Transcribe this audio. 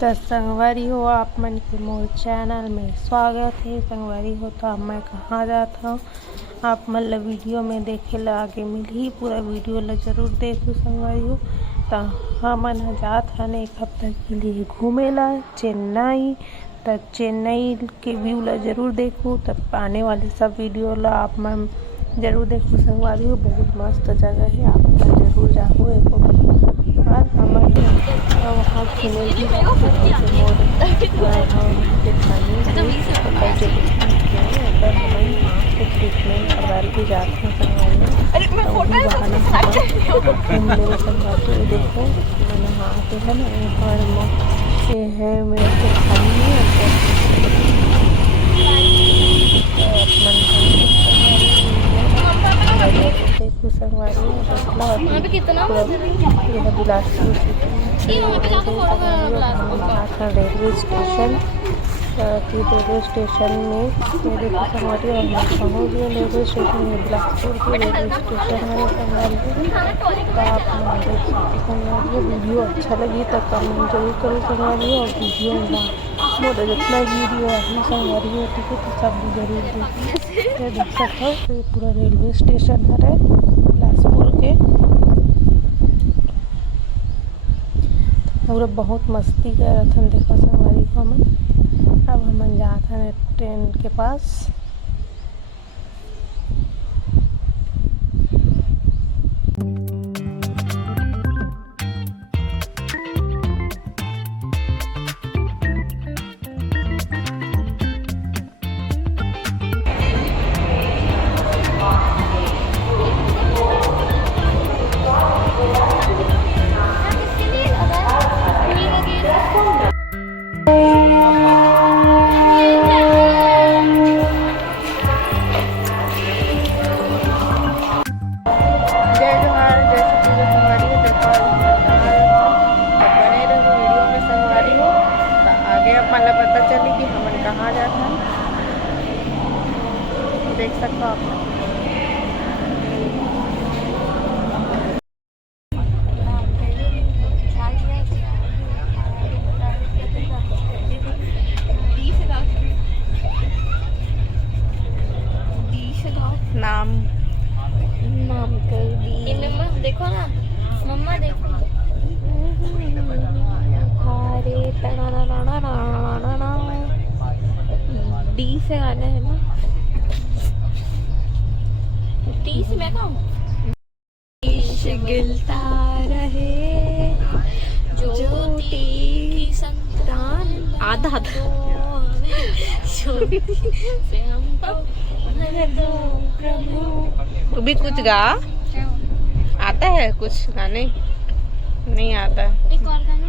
तो संगवारी हो आप मन के मोर चैनल में स्वागत है। संगवारी हो तो अब मैं कहाँ जाता हूँ आप मन ला वीडियो में देखे ला आगे मिलही। पूरा वीडियो ला जरूर देखो संगवारी हो। तो हमन जात हन एक हफ्ता के लिए घूमे ला चेन्नई। तो चेन्नई के व्यू ला जरूर देखो। तब आने वाले सब वीडियो ला आप मन जरूर देखो संगवारी हो। बहुत मस्त जगह है, आप मन जरूर जाओ एक बार। हमारे वहाँ घूमेगी ट्रीटमेंट करवा के जाते हैं संगवारी। देखो मैंने हाथ है ना ये है मेरे खाली देखो संगवारी कितना यह Bilaspur railway station railway station में ये देखो संगवारी और मैं पहुँच गए रेलवे स्टेशन में। बिलासपुर के रेलवे स्टेशन है संगवारी। तो आप देख सकते संगवारी। वीडियो अच्छा लगी तो कमेंट जरूर करो संगवारी। और वीडियो मोटा जितना वीडियो है संगवारी हो ठीक है तो सब जरूर देखिए। देख सकते हो तो ये पूरा रेलवे स्टेशन है बिलासपुर के। पूरा बहुत मस्ती कर रहा था देखो संगवारी को हमन। अब हमन जाते हैं ट्रेन के पास। मतलब पता चली कि हमन कहाँ जाते हैं देख सकते हो आप। नाम कर दी मम्मा देखो ना, मम्मा देखो डी से गाना है ना। डी से मैं कहूँ गिलता रहे ज्योति की संतान आधा से हमको प्रभु। तू भी कुछ गा आता है कुछ गाने नहीं आता। एक और गाना